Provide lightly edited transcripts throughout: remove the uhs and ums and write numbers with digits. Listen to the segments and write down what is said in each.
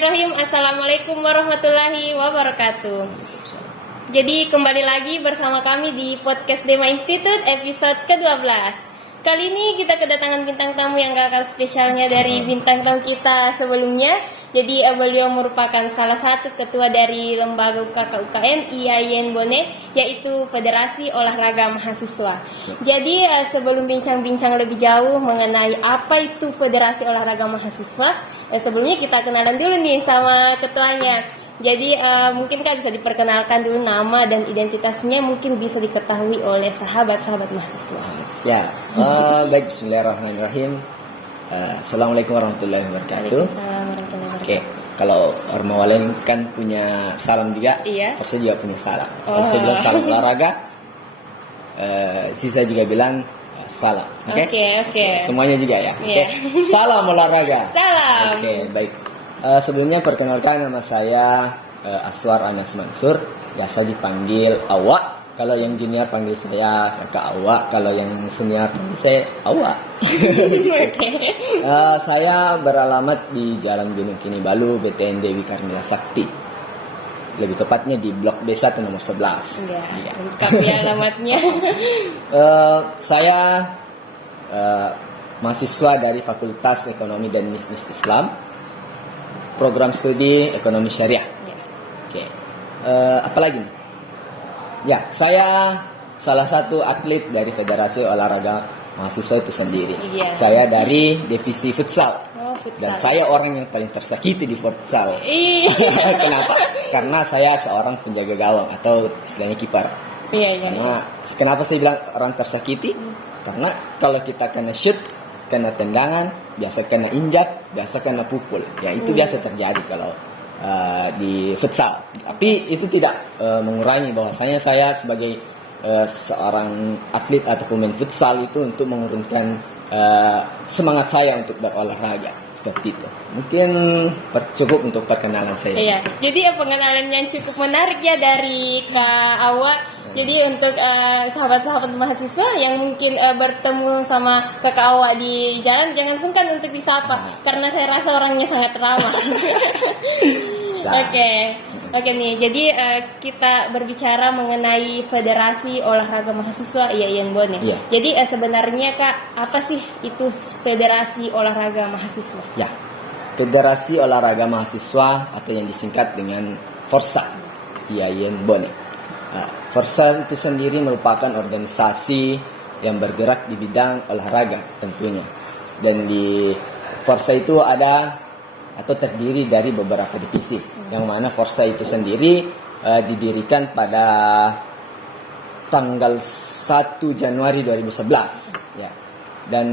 Bismillahirrahmanirrahim. Assalamualaikum warahmatullahi wabarakatuh. Jadi kembali lagi bersama kami di podcast Dema Institute episode ke-12. Kali ini kita kedatangan bintang tamu yang gak kalah spesialnya dari bintang tamu kita sebelumnya. Jadi beliau merupakan salah satu ketua dari lembaga UKM IAIN Bone, yaitu Federasi Olahraga Mahasiswa. Jadi sebelum bincang-bincang lebih jauh mengenai apa itu Federasi Olahraga Mahasiswa, sebelumnya kita kenalan dulu nih sama ketuanya. Jadi mungkin Kak bisa diperkenalkan dulu nama dan identitasnya, mungkin bisa diketahui oleh sahabat-sahabat mahasiswa. Ya, baik, bismillahirrahmanirrahim. Assalamualaikum warahmatullahi wabarakatuh. Waalaikumsalam warahmatullahi wabarakatuh. Oke, kalau Orma Walen kan punya salam juga, Iya. Forsa juga punya salam. Kalau saya bilang salam olahraga, Sisa juga bilang salam. Oke. Semuanya juga ya. Iya. Salam olahraga. Salam. Oke, baik. Sebelumnya perkenalkan, nama saya Aswar Anas Mansur, biasa dipanggil Awak. Kalau yang junior panggil saya Kakak Awak, kalau yang senior panggil saya Awak. Saya beralamat di Jalan Gunung Kinibalu, BTN Dewi Karmila Sakti. Lebih tepatnya di Blok B1 nomor 11. Iya. Lengkap ya alamatnya. Saya mahasiswa dari Fakultas Ekonomi dan Bisnis Islam, program studi Ekonomi Syariah. Ya. Oke. Apalagi nih? Ya, saya salah satu atlet dari Federasi Olahraga Mahasiswa itu sendiri. Iya. Saya dari divisi futsal. Oh, futsal. Dan saya orang yang paling tersakiti di futsal. Iya. Kenapa? Karena saya seorang penjaga gawang atau istilahnya kiper. Iya. Kenapa saya bilang orang tersakiti? Karena kalau kita kena shoot, kena tendangan, biasa kena injak, biasa kena pukul. Ya itu biasa terjadi kalau di futsal. Tapi itu tidak mengurangi bahwasanya saya sebagai seorang atlet atau pemain futsal itu untuk menurunkan semangat saya untuk berolahraga seperti itu. Mungkin cukup untuk perkenalan saya. Iya. Jadi pengenalan yang cukup menarik ya dari Kak Awa. Jadi untuk sahabat-sahabat mahasiswa yang mungkin bertemu sama Kakak Awa di jalan, jangan sungkan untuk disapa karena saya rasa orangnya sangat ramah. Oke nih. Jadi kita berbicara mengenai Federasi Olahraga Mahasiswa IAIN Bone. Iya. Jadi sebenarnya Kak, apa sih itu Federasi Olahraga Mahasiswa? Ya. Federasi Olahraga Mahasiswa atau yang disingkat dengan Forsa IAIN Bone. Forsa itu sendiri merupakan organisasi yang bergerak di bidang olahraga tentunya. Dan di Forsa itu ada atau terdiri dari beberapa divisi. Yang mana Forsa itu sendiri didirikan pada tanggal 1 Januari 2011. Ya. Dan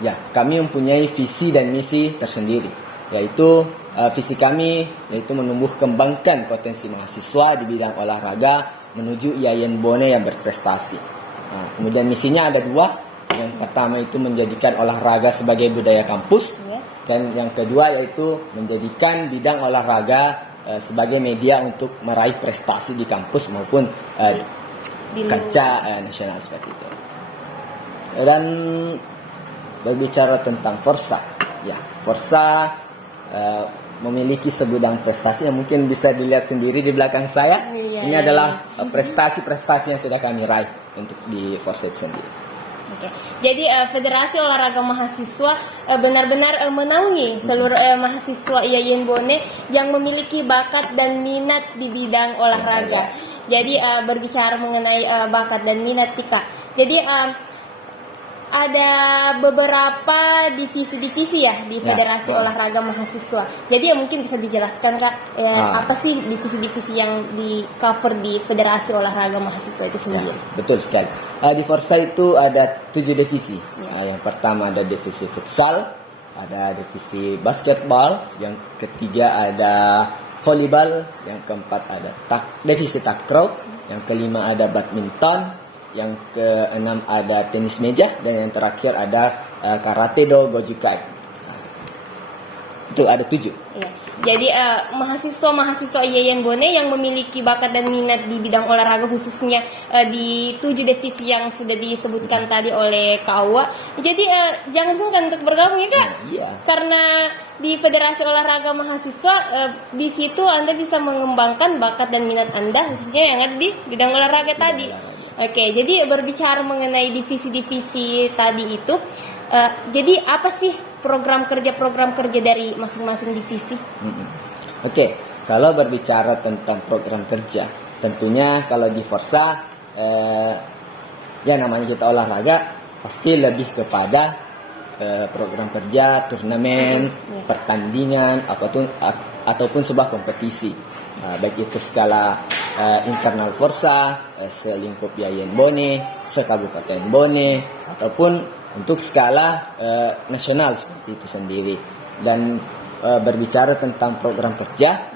ya, kami mempunyai visi dan misi tersendiri, yaitu visi kami yaitu menumbuh kembangkan potensi mahasiswa di bidang olahraga menuju IAIN Bone yang berprestasi. Kemudian misinya ada dua. Yang pertama itu menjadikan olahraga sebagai budaya kampus, dan yang kedua yaitu menjadikan bidang olahraga sebagai media untuk meraih prestasi di kampus maupun di kancah nasional seperti itu. Dan berbicara tentang Forsa, ya Forsa memiliki segudang prestasi yang mungkin bisa dilihat sendiri di belakang saya. Ini adalah prestasi-prestasi yang sudah kami raih untuk di Forsa itu sendiri. Oke. Jadi Federasi Olahraga Mahasiswa benar-benar menaungi seluruh mahasiswa IAIN Bone yang memiliki bakat dan minat di bidang olahraga. Jadi berbicara mengenai bakat dan minat Kak. Jadi ada beberapa divisi-divisi ya di Federasi Olahraga Mahasiswa. Jadi mungkin bisa dijelaskan Kak, apa sih divisi-divisi yang di cover di Federasi Olahraga Mahasiswa itu sendiri? Betul sekali. Di Forsa itu ada 7 divisi. Yang pertama ada divisi futsal, ada divisi basketball, yang ketiga ada volleyball, yang keempat ada divisi takraw, yang kelima ada badminton, yang keenam ada tenis meja, dan yang terakhir ada karate do gojukai. Itu ada 7. Iya. Jadi mahasiswa IAIN Bone yang memiliki bakat dan minat di bidang olahraga khususnya di 7 divisi yang sudah disebutkan tadi oleh Kak Awa. Jadi jangan sungkan untuk bergabung ya Kak. Iya. Karena di Federasi Olahraga Mahasiswa, di situ Anda bisa mengembangkan bakat dan minat Anda, khususnya yang ada di bidang olahraga tadi. Oke, jadi berbicara mengenai divisi-divisi tadi itu, jadi apa sih program kerja dari masing-masing divisi? Oke, kalau berbicara tentang program kerja, tentunya kalau di Forsa, ya namanya kita olahraga, pasti lebih kepada program kerja, turnamen, pertandingan, ataupun sebuah kompetisi, baik itu skala internal Forsa, selingkup Yayan Bone, sekabupaten Bone, ataupun untuk skala nasional seperti itu sendiri. Dan berbicara tentang program kerja,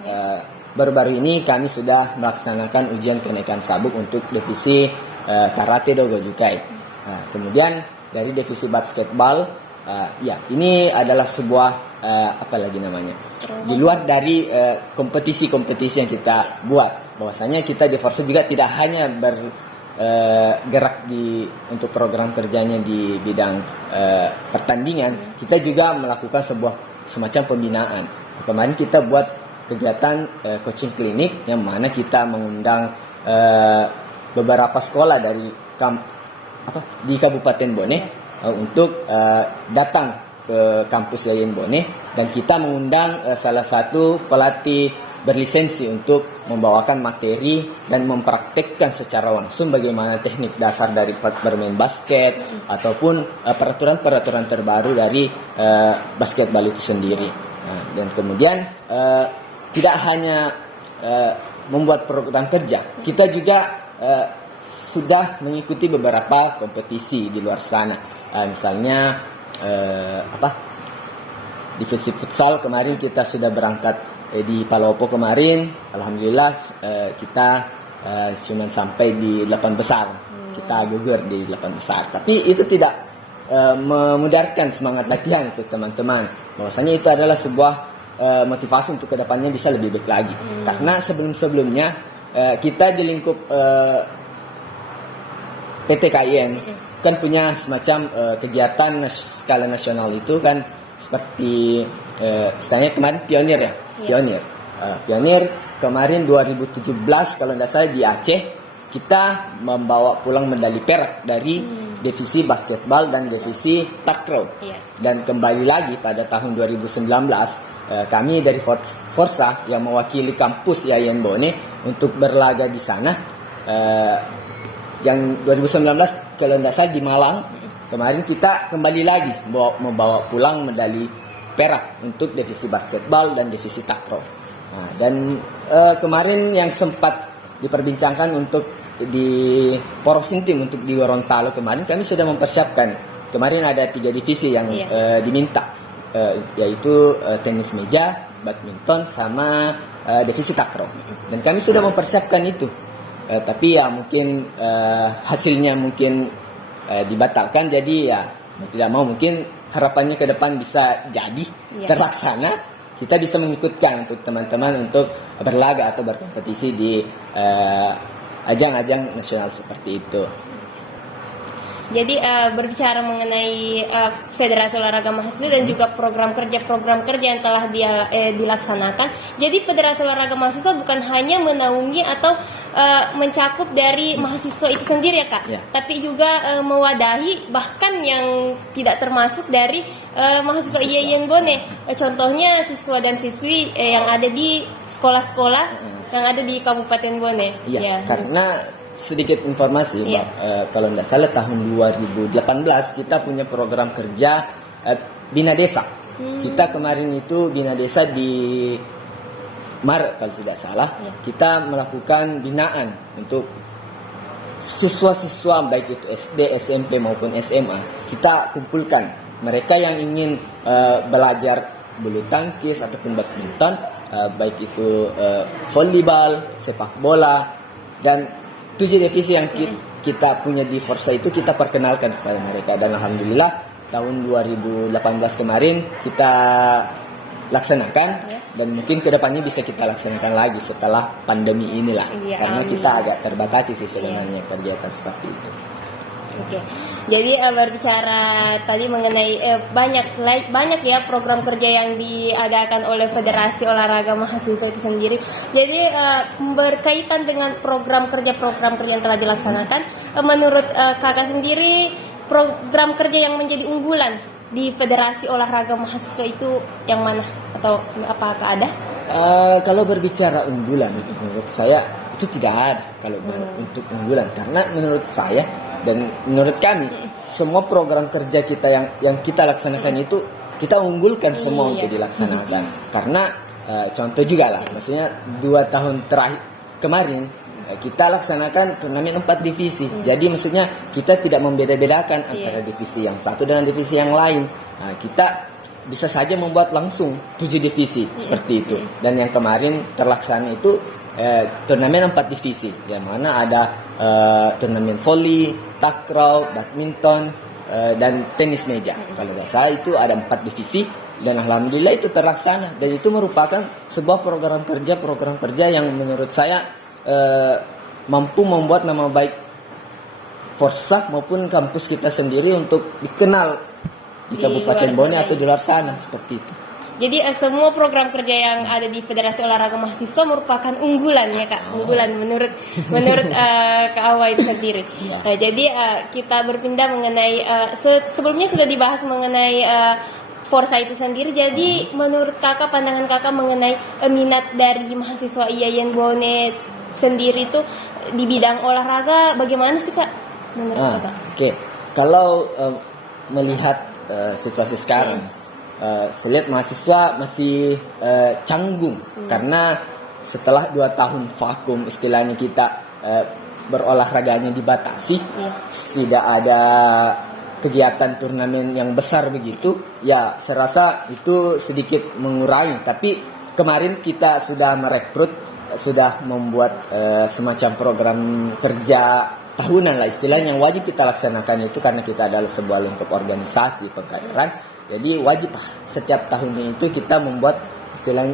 baru-baru ini kami sudah melaksanakan ujian kenaikan sabuk untuk divisi karate dogo jukai. Kemudian dari divisi basketball, ya ini adalah sebuah apa lagi namanya, di luar dari kompetisi-kompetisi yang kita buat. Bahwasanya kita di Forsa juga tidak hanya bergerak untuk program kerjanya di bidang pertandingan, kita juga melakukan sebuah semacam pembinaan. Kemarin kita buat kegiatan coaching klinik yang mana kita mengundang beberapa sekolah dari di Kabupaten Bone untuk datang ke kampus Yayan Bone, dan kita mengundang salah satu pelatih berlisensi untuk membawakan materi dan mempraktekkan secara langsung bagaimana teknik dasar dari bermain basket ataupun peraturan-peraturan terbaru dari basketball itu sendiri. Dan kemudian tidak hanya membuat program kerja, kita juga sudah mengikuti beberapa kompetisi di luar sana. Misalnya divisi futsal kemarin kita sudah berangkat di Palopo kemarin. Alhamdulillah kita cuma sampai di 8 besar. Kita gugur di 8 besar. Tapi itu tidak memudarkan semangat latihan untuk teman-teman. Bahwasanya itu adalah sebuah motivasi untuk kedepannya bisa lebih baik lagi. Karena sebelum-sebelumnya kita di lingkup PT KIN kan punya semacam kegiatan skala nasional itu kan, seperti istilahnya kemarin pionir ya. Pionir kemarin 2017 kalau tidak salah di Aceh, kita membawa pulang medali perak dari divisi basketball dan divisi takraw. Dan kembali lagi pada tahun 2019 kami dari Forsa yang mewakili kampus Yayan Bone untuk berlaga di sana. Yang 2019 kalau tidak salah di Malang, kemarin kita kembali lagi membawa pulang medali perak untuk divisi basketball dan divisi takraw. Dan kemarin yang sempat diperbincangkan untuk di Porosintim untuk di Gorontalo kemarin, kami sudah mempersiapkan. Kemarin ada 3 divisi yang diminta, yaitu tenis meja, badminton, sama divisi takraw. Dan kami sudah mempersiapkan itu. Tapi ya mungkin hasilnya mungkin dibatalkan, jadi ya tidak mau, mungkin harapannya ke depan bisa jadi terlaksana, kita bisa mengikutkan untuk teman-teman untuk berlaga atau berkompetisi di ajang-ajang nasional seperti itu. Jadi berbicara mengenai Federasi Olahraga Mahasiswa dan juga program kerja yang telah dilaksanakan. Jadi Federasi Olahraga Mahasiswa bukan hanya menaungi atau mencakup dari mahasiswa itu sendiri ya Kak, tapi juga mewadahi bahkan yang tidak termasuk dari mahasiswa Yayan Bone. Contohnya siswa dan siswi yang ada di sekolah-sekolah yang ada di Kabupaten Bone. Karena sedikit informasi, kalau tidak salah tahun 2018 kita punya program kerja Bina Desa. Kita kemarin itu Bina Desa di Maret kalau tidak salah, kita melakukan binaan untuk siswa-siswa baik itu SD, SMP maupun SMA. Kita kumpulkan mereka yang ingin belajar bulu tangkis ataupun badminton, baik itu volleyball, sepak bola, dan 7 divisi yang kita punya di Forsa itu kita perkenalkan kepada mereka. Dan alhamdulillah tahun 2018 kemarin kita laksanakan, dan mungkin kedepannya bisa kita laksanakan lagi setelah pandemi inilah. Karena kita agak terbatasi sih sebenarnya kegiatan seperti itu. Oke, jadi berbicara tadi mengenai banyak ya program kerja yang diadakan oleh Federasi Olahraga Mahasiswa itu sendiri. Jadi berkaitan dengan program kerja yang telah dilaksanakan, menurut kakak sendiri program kerja yang menjadi unggulan di Federasi Olahraga Mahasiswa itu yang mana atau apakah ada? Kalau berbicara unggulan, menurut saya itu tidak ada kalau untuk unggulan, karena menurut saya dan menurut kami semua program kerja kita yang kita laksanakan itu kita unggulkan semua untuk dilaksanakan. Karena contoh juga lah, maksudnya 2 tahun terakhir kemarin kita laksanakan turnamen 4 divisi. Jadi maksudnya kita tidak membeda-bedakan antara divisi yang satu dengan divisi yang lain. Nah, kita bisa saja membuat langsung 7 divisi seperti itu. Dan yang kemarin terlaksana itu turnamen 4 divisi, yang mana ada turnamen volley, takraw, badminton, dan tenis meja. Kalau tidak salah itu ada 4 divisi, dan alhamdulillah itu terlaksana. Dan itu merupakan sebuah program kerja yang menurut saya mampu membuat nama baik Forsa maupun kampus kita sendiri untuk dikenal di Kabupaten Bone atau di luar sana, seperti itu. Jadi semua program kerja yang ada di Federasi Olahraga Mahasiswa merupakan unggulan ya Kak, unggulan menurut Kak Awa itu sendiri. Nah, jadi kita berpindah mengenai sebelumnya sudah dibahas mengenai Forsa itu sendiri. Jadi menurut Kakak, pandangan Kakak mengenai minat dari mahasiswa IAIN Bone sendiri itu di bidang olahraga bagaimana sih Kak menurut Kakak? Oke. Kalau melihat situasi sekarang, saya lihat mahasiswa masih canggung karena setelah 2 tahun vakum istilahnya kita berolahraganya dibatasi, tidak ada kegiatan turnamen yang besar begitu, ya saya rasa itu sedikit mengurangi. Tapi kemarin kita sudah merekrut, sudah membuat semacam program kerja tahunan lah istilahnya, yang wajib kita laksanakan itu karena kita adalah sebuah lingkup organisasi pengkaderan. Jadi wajib setiap tahunnya itu kita membuat istilah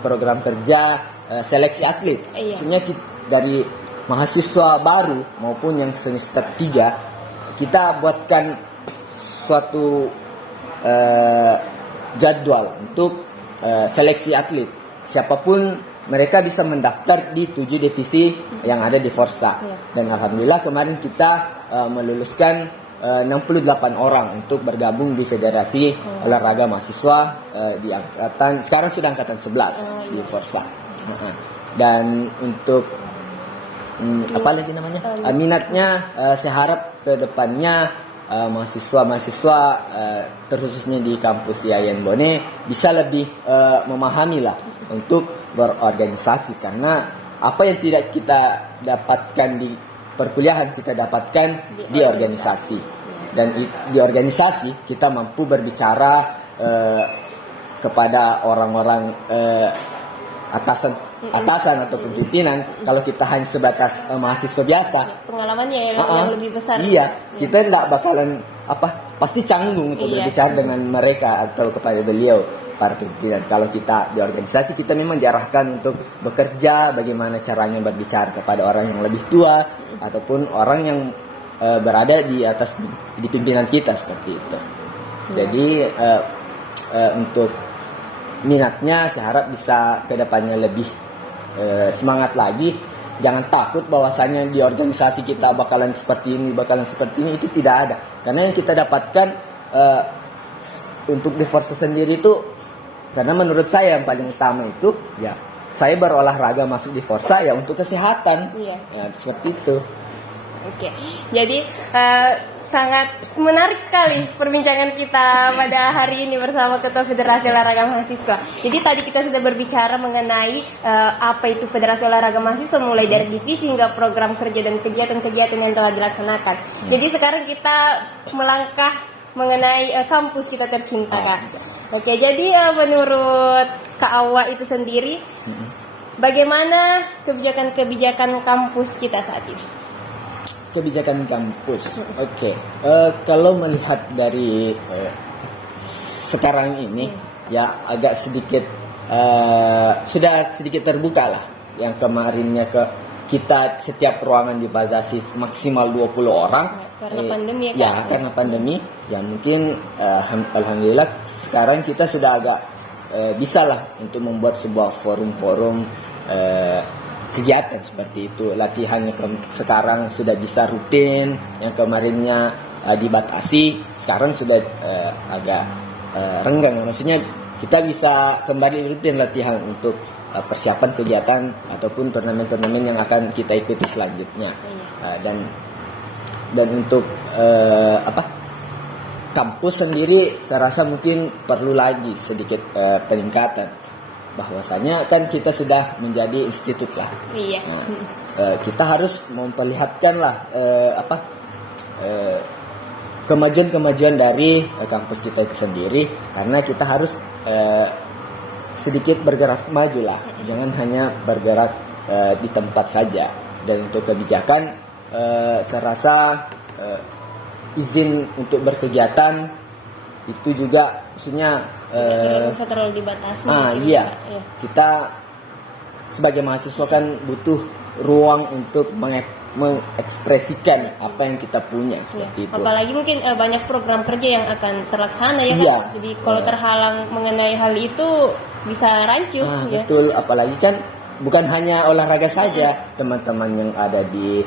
program kerja seleksi atlet. Maksudnya dari mahasiswa baru maupun yang semester 3 kita buatkan suatu jadwal untuk seleksi atlet. Siapapun mereka bisa mendaftar di 7 divisi yang ada di Forsa. Dan alhamdulillah kemarin kita meluluskan 68 orang untuk bergabung di Federasi Olahraga Mahasiswa di angkatan, sekarang sudah angkatan 11 di Forsa. Dan untuk apa lagi namanya? Minatnya saya harap ke depannya mahasiswa-mahasiswa terkhususnya di kampus IAIN Bone bisa lebih memahami lah untuk berorganisasi, karena apa yang tidak kita dapatkan di perkuliahan kita dapatkan di organisasi. Dan di organisasi kita mampu berbicara kepada orang-orang atasan atau pimpinan. Kalau kita hanya sebatas mahasiswa biasa, pengalamannya yang lebih besar. Iya, kita tidak bakalan pasti canggung untuk berbicara dengan mereka atau kepada beliau para pimpinan. Kalau kita di organisasi, kita memang diarahkan untuk bekerja bagaimana caranya berbicara kepada orang yang lebih tua ataupun orang yang berada di atas di pimpinan kita, seperti itu. Jadi untuk minatnya saya harap bisa kedepannya lebih semangat lagi. Jangan takut bahwasanya di organisasi kita bakalan seperti ini itu tidak ada. Karena yang kita dapatkan untuk di Forsa sendiri itu, karena menurut saya yang paling utama itu ya saya berolahraga masuk di Forsa ya untuk kesehatan. Ya seperti itu. Oke, jadi sangat menarik sekali perbincangan kita pada hari ini bersama Ketua Federasi Olahraga Mahasiswa. Jadi tadi kita sudah berbicara mengenai apa itu Federasi Olahraga Mahasiswa, mulai dari divisi hingga program kerja dan kegiatan-kegiatan yang telah dilaksanakan. Jadi sekarang kita melangkah mengenai kampus kita tercinta, Kak. Oke, jadi menurut Kak Awa itu sendiri, bagaimana kebijakan-kebijakan kampus kita saat ini? Kebijakan kampus, kalau melihat dari sekarang ini ya agak sedikit sudah sedikit terbuka lah. Yang kemarinnya kita setiap ruangan dibatasi maksimal 20 orang. Karena pandemi ya, Ya, Kak? karena pandemi. Ya mungkin alhamdulillah sekarang kita sudah agak bisa lah untuk membuat sebuah forum-forum kegiatan seperti itu. Latihan sekarang sudah bisa rutin, yang kemarinnya dibatasi, sekarang sudah agak renggang. Maksudnya kita bisa kembali rutin latihan untuk persiapan kegiatan ataupun turnamen-turnamen yang akan kita ikuti selanjutnya. Dan untuk kampus sendiri saya rasa mungkin perlu lagi sedikit peningkatan. Bahwasanya kan kita sudah menjadi institut lah. Iya. Kita harus memperlihatkan lah kemajuan-kemajuan dari kampus kita itu sendiri, karena kita harus sedikit bergerak maju lah, jangan hanya bergerak di tempat saja. Dan untuk kebijakan saya rasa izin untuk berkegiatan itu juga maksudnya Tidak usah terlalu dibatasi. iya. Kita sebagai mahasiswa kan butuh ruang untuk mengekspresikan apa yang kita punya seperti itu. Apalagi mungkin banyak program kerja yang akan terlaksana ya, Iya. Kak? Jadi kalau terhalang mengenai hal itu bisa rancu ya. Betul, apalagi kan bukan hanya olahraga saja, teman-teman yang ada di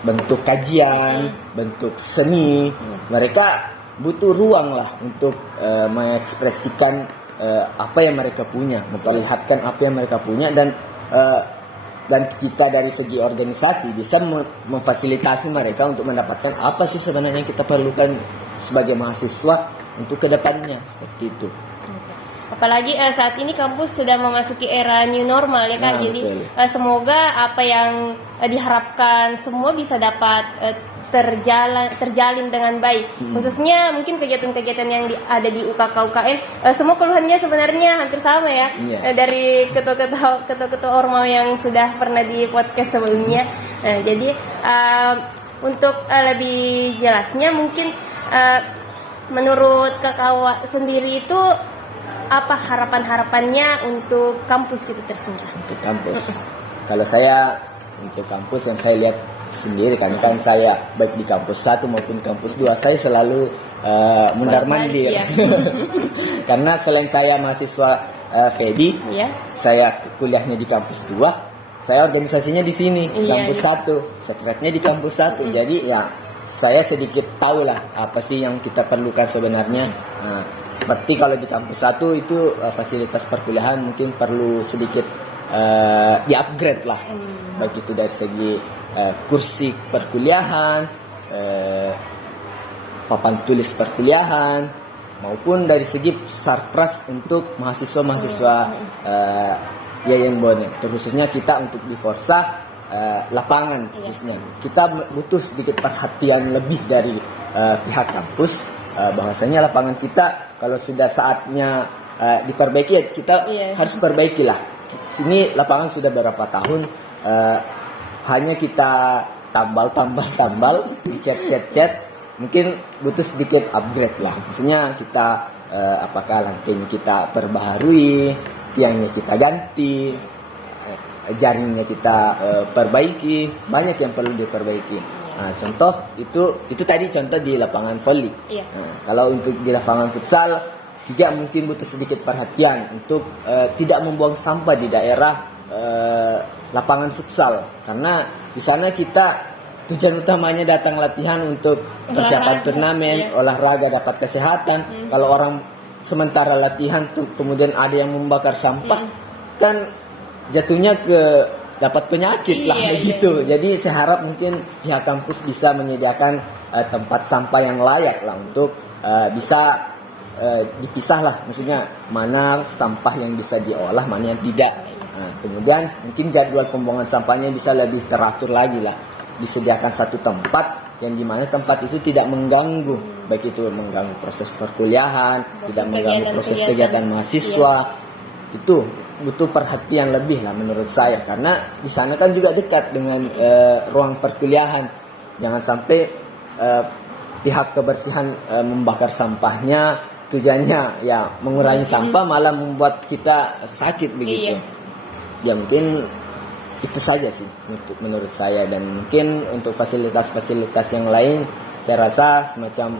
bentuk kajian, bentuk seni, mereka butuh ruang lah untuk mengekspresikan apa yang mereka punya, memperlihatkan apa yang mereka punya, dan kita dari segi organisasi bisa memfasilitasi mereka untuk mendapatkan apa sih sebenarnya yang kita perlukan sebagai mahasiswa untuk kedepannya seperti itu. Apalagi saat ini kampus sudah memasuki era new normal ya, Kak. Nah, Jadi betul. semoga apa yang diharapkan semua bisa dapat terjalin dengan baik. Khususnya mungkin kegiatan-kegiatan yang ada di UKK UKM, semua keluhannya sebenarnya hampir sama ya. Iya. Dari ketua-ketua Ormawa yang sudah pernah di podcast sebelumnya. Nah, jadi untuk lebih jelasnya mungkin menurut Kakak sendiri itu apa harapan-harapannya untuk kampus kita tercinta? Untuk kampus, kalau saya untuk kampus yang saya lihat sendiri kan saya baik di kampus 1 maupun kampus 2 saya selalu mundar-mandir. Iya. Karena selain saya mahasiswa FEBI, Iya. saya kuliahnya di kampus 2, saya organisasinya di sini, Iya, kampus iya. 1, sekretnya di kampus 1. Jadi ya saya sedikit tahu lah apa sih yang kita perlukan sebenarnya. Seperti kalau di kampus 1 itu fasilitas perkuliahan mungkin perlu sedikit di-upgrade lah. Baik itu dari segi kursi perkuliahan, papan tulis perkuliahan, maupun dari segi sarpras untuk mahasiswa-mahasiswa Yayan Bone. Khususnya kita untuk di Forsa lapangan khususnya. Kita butuh sedikit perhatian lebih dari pihak kampus, bahwasanya lapangan kita kalau sudah saatnya diperbaiki ya kita harus perbaiki lah. Sini lapangan sudah berapa tahun hanya kita tambal, dicat, mungkin butuh sedikit upgrade lah. Maksudnya kita apakah lantainya kita perbaharui, tiangnya kita ganti, jaringnya kita perbaiki, banyak yang perlu diperbaiki. Contoh itu tadi contoh di lapangan volley. Iya. Kalau untuk di lapangan futsal juga mungkin butuh sedikit perhatian untuk tidak membuang sampah di daerah lapangan futsal, karena di sana kita tujuan utamanya datang latihan untuk persiapan turnamen, olahraga dapat kesehatan. Kalau orang sementara latihan kemudian ada yang membakar sampah, kan jatuhnya ke dapat penyakit lah begitu. Jadi saya harap mungkin pihak kampus bisa menyediakan tempat sampah yang layak lah untuk bisa dipisah lah, maksudnya mana sampah yang bisa diolah, mana yang tidak. Kemudian mungkin jadwal pembuangan sampahnya bisa lebih teratur lagi lah, disediakan satu tempat yang dimana tempat itu tidak mengganggu, baik itu mengganggu proses perkuliahan, tidak mengganggu proses kegiatan mahasiswa. Itu butuh perhatian lebih lah menurut saya, karena di sana kan juga dekat dengan ruang perkuliahan. Jangan sampai pihak kebersihan membakar sampahnya, tujuannya ya mengurangi sampah malah membuat kita sakit begitu. Ya mungkin itu saja sih menurut saya, dan mungkin untuk fasilitas-fasilitas yang lain saya rasa semacam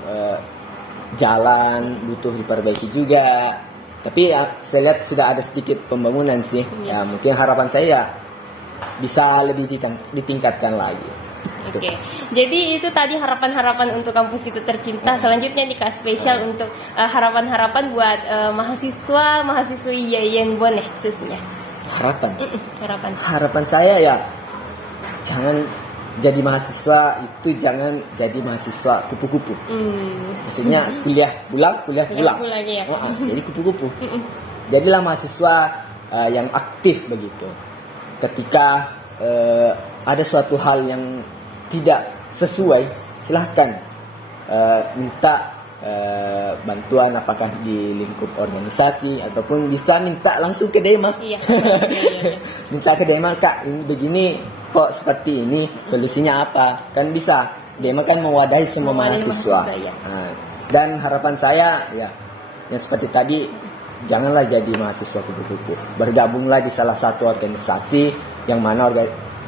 jalan butuh diperbaiki juga. Tapi saya lihat sudah ada sedikit pembangunan sih. Ya mungkin harapan saya bisa lebih ditingkatkan lagi. Oke, jadi itu tadi harapan-harapan untuk kampus kita tercinta. Selanjutnya nih Kak, spesial untuk harapan-harapan buat mahasiswa-mahasiswi IAIN Bone khususnya. Harapan saya ya, jangan jadi mahasiswa itu jangan jadi mahasiswa kupu-kupu. Maksudnya kuliah pulang. Ya. Jadi kupu-kupu. Jadilah mahasiswa yang aktif begitu. Ketika ada suatu hal yang tidak sesuai, silahkan minta bantuan, apakah di lingkup organisasi ataupun bisa minta langsung ke Dema. Iya. Minta ke Dema, Kak, ini begini kok seperti ini, solusinya apa? Kan bisa. Dema kan mewadahi semua mahasiswa. Ya. Dan harapan saya ya, yang seperti tadi, janganlah jadi mahasiswa kupu-kupu. Bergabunglah di salah satu organisasi yang mana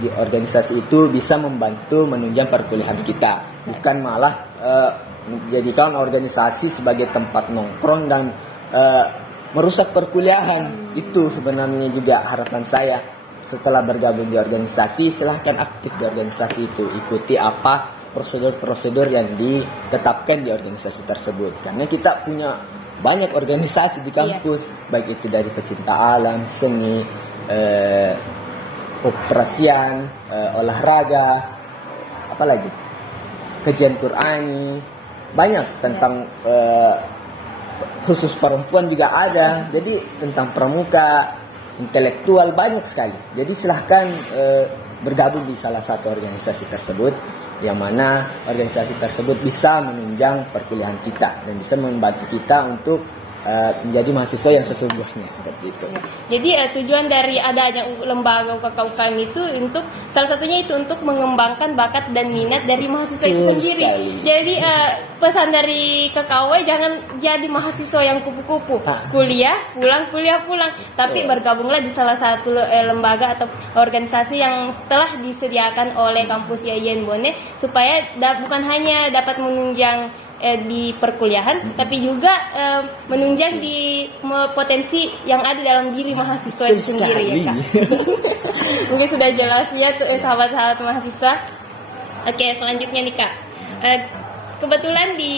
di organisasi itu bisa membantu menunjang perkuliahan kita, bukan malah menjadikan organisasi sebagai tempat nongkrong dan merusak perkuliahan. Itu sebenarnya juga harapan saya. Setelah bergabung di organisasi, silahkan aktif di organisasi itu, ikuti apa prosedur-prosedur yang ditetapkan di organisasi tersebut. Karena kita punya banyak organisasi di kampus, baik itu dari pecinta alam, seni, keoperasian, olahraga, apalagi kajian Qurani, banyak tentang khusus perempuan juga ada. Jadi tentang pramuka, intelektual, banyak sekali. Jadi silahkan bergabung di salah satu organisasi tersebut, yang mana organisasi tersebut bisa menunjang perkuliahan kita dan bisa membantu kita untuk menjadi mahasiswa yang sesungguhnya, seperti itu. Jadi tujuan dari adanya lembaga UKK-UKM itu untuk salah satunya itu untuk mengembangkan bakat dan minat dari mahasiswa itu sendiri. Sekali. Jadi pesan dari KKW, jangan jadi mahasiswa yang kupu-kupu. Kuliah pulang, tapi bergabunglah di salah satu lembaga atau organisasi yang telah disediakan oleh kampus IAIN Bone, supaya bukan hanya dapat menunjang di perkuliahan, tapi juga menunjang di potensi yang ada dalam diri mahasiswa itu sendiri, ya Kak. Mungkin sudah jelas ya tuh sahabat-sahabat mahasiswa. Oke, selanjutnya nih Kak, kebetulan di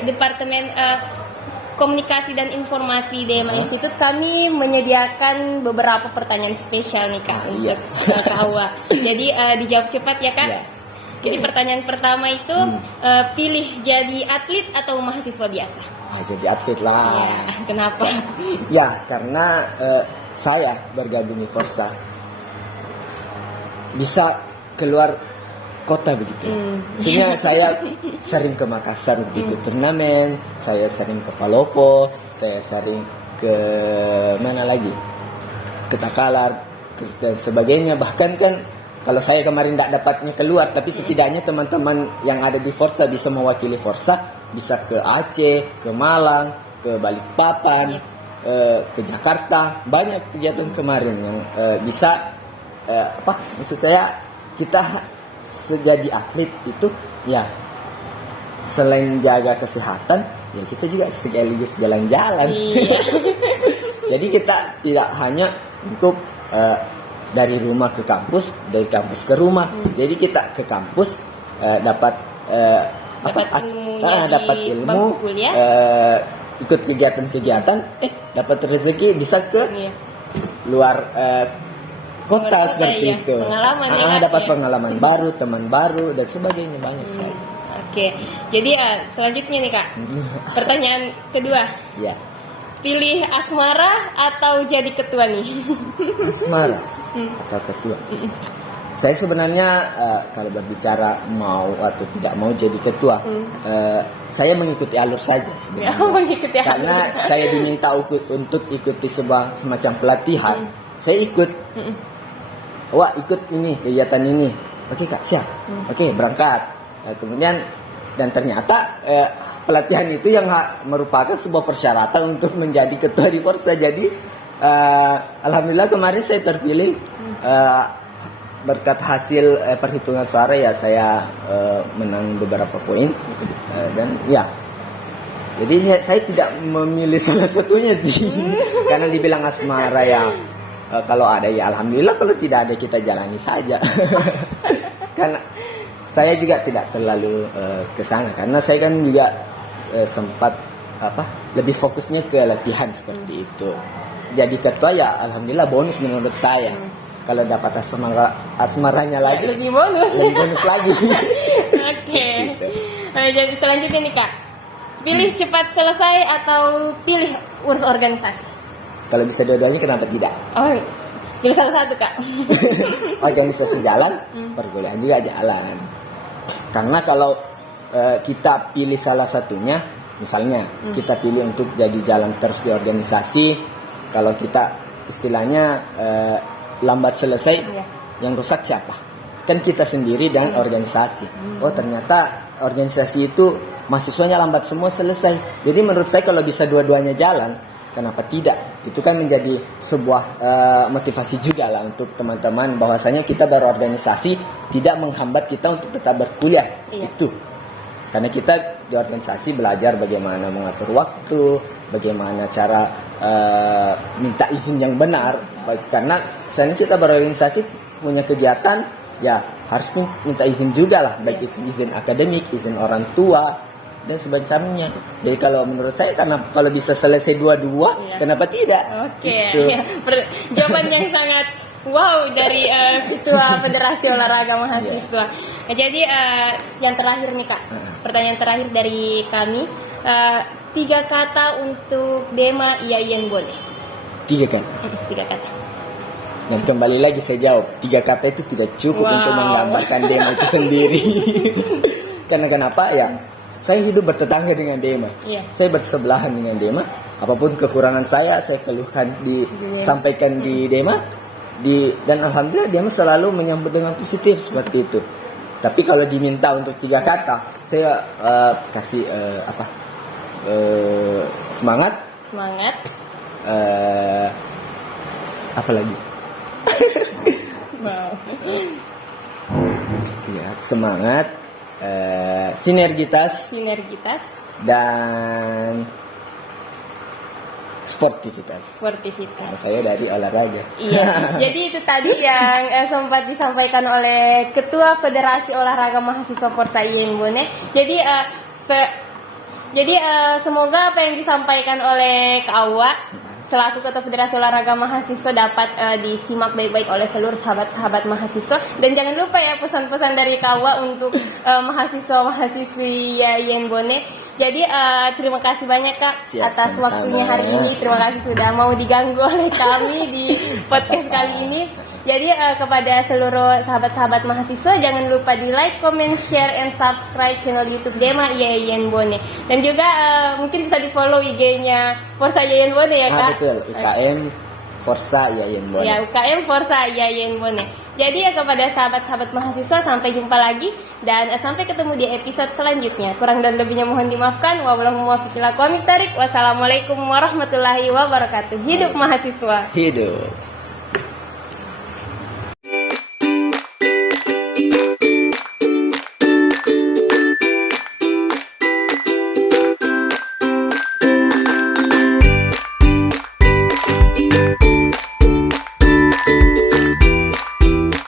Departemen Komunikasi dan Informasi DMA Institute kami menyediakan beberapa pertanyaan spesial nih Kak untuk Kak Hawa. Jadi dijawab cepat ya Kak. Jadi pertanyaan pertama itu, pilih jadi atlet atau mahasiswa biasa? Jadi atlet lah. Ya, kenapa? Ya, karena saya bergabung di Forsa bisa keluar kota begitu. Sehingga saya sering ke Makassar untuk ikut turnamen, saya sering ke Palopo, saya sering ke mana lagi? Ke Takalar dan sebagainya. Bahkan kan kalau saya kemarin tidak dapatnya keluar, tapi setidaknya teman-teman yang ada di Forsa bisa mewakili Forsa, bisa ke Aceh, ke Malang, ke Balikpapan, ke Jakarta. Banyak kegiatan kemarin yang bisa maksud saya, kita sejadi atlet itu ya selain jaga kesehatan, ya kita juga sekaligus jalan-jalan. Jadi kita tidak hanya untuk dari rumah ke kampus, dari kampus ke rumah. Jadi kita ke kampus dapat ilmu, ikut kegiatan-kegiatan, dapat rezeki, bisa ke luar kota seperti itu. Pengalaman dapat pengalaman baru, teman baru dan sebagainya, banyak sekali. Oke, jadi selanjutnya nih Kak, pertanyaan kedua. Ya. Pilih asmara atau jadi ketua nih? Asmara atau ketua? Saya sebenarnya kalau berbicara mau atau tidak mau jadi ketua, saya mengikuti alur saja sebenarnya. Mengikuti alur. Karena saya diminta untuk ikuti semacam pelatihan, saya ikut. Wah, ikut ini, kegiatan ini. Oke Kak, siap. Oke, berangkat. Kemudian dan ternyata pelatihan itu yang merupakan sebuah persyaratan untuk menjadi ketua di Forsa. Jadi alhamdulillah kemarin saya terpilih berkat hasil perhitungan suara ya saya menang beberapa poin. Dan ya, jadi saya tidak memilih salah satunya sih. Karena dibilang asmara ya, kalau ada ya alhamdulillah, kalau tidak ada kita jalani saja. Karena saya juga tidak terlalu ke sana, karena saya kan juga sempat lebih fokusnya ke latihan seperti itu. Jadi ketua ya alhamdulillah bonus menurut saya. Kalau dapat asmaranya lagi lebih bonus. Lebih bonus lagi. Oke. Nah, jadi selanjutnya nih Kak, pilih cepat selesai atau pilih urus organisasi? Kalau bisa dua-duanya kenapa tidak? Oh, pilih salah satu Kak. Organisasi jalan, perkuliahan juga jalan. Karena kalau kita pilih salah satunya, misalnya kita pilih untuk jadi jalan terus di organisasi, kalau kita istilahnya lambat selesai, yang rusak siapa? Kan kita sendiri dan organisasi. Oh ternyata organisasi itu mahasiswanya lambat semua selesai. Jadi menurut saya kalau bisa dua-duanya jalan, kenapa tidak? Itu kan menjadi sebuah motivasi juga lah untuk teman-teman, bahwasanya kita berorganisasi tidak menghambat kita untuk tetap berkuliah. Itu karena kita di organisasi belajar bagaimana mengatur waktu, bagaimana cara minta izin yang benar. Karena selain kita berorganisasi punya kegiatan, ya harus minta izin juga lah, baik itu izin akademik, izin orang tua dan semacamnya. Jadi kalau menurut saya, karena kalau bisa selesai dua-dua, kenapa tidak? Oke. Gitu. Jawaban yang sangat wow dari Ketua Federasi Olahraga Mahasiswa. Nah, jadi yang terakhir nih Kak, pertanyaan terakhir dari kami, 3 kata untuk Dema IAIN boleh? 3 kata. 3 kata. Dan kembali lagi saya jawab, 3 kata itu tidak cukup untuk menggambarkan Dema itu sendiri. Karena kenapa ya? Saya hidup bertetangga dengan Dema. Saya bersebelahan dengan Dema. Apapun kekurangan saya keluhkan disampaikan di Dema. Dan alhamdulillah Dema selalu menyambut dengan positif seperti itu. Tapi kalau diminta untuk 3 kata, saya kasih semangat. Apa lagi? Wow. Ya, semangat, sinergitas, dan sportivitas. Nah, saya dari olahraga. Iya. Jadi itu tadi yang sempat disampaikan oleh Ketua Federasi Olahraga Mahasiswa Forsa IAIN Bone. Jadi semoga apa yang disampaikan oleh Kak Awa selaku Ketua Federasi Olahraga Mahasiswa dapat disimak baik-baik oleh seluruh sahabat-sahabat mahasiswa. Dan jangan lupa ya pesan-pesan dari Kak Awa untuk mahasiswa-mahasiswi IAIN Bone. Jadi terima kasih banyak Kak atas waktunya hari ini. Terima kasih sudah mau diganggu oleh kami di podcast kali ini. Jadi kepada seluruh sahabat-sahabat mahasiswa, jangan lupa di like, comment, share, and subscribe channel YouTube Dema IAIN Bone. Dan juga mungkin bisa di follow IG-nya Forsa IAIN Bone ya Kak? Betul, UKM Forsa IAIN Bone. Ya, UKM Forsa IAIN Bone. Jadi kepada sahabat-sahabat mahasiswa, sampai jumpa lagi dan sampai ketemu di episode selanjutnya. Kurang dan lebihnya mohon dimaafkan. Wassalamualaikum warahmatullahi wabarakatuh. Hidup mahasiswa. Hidup.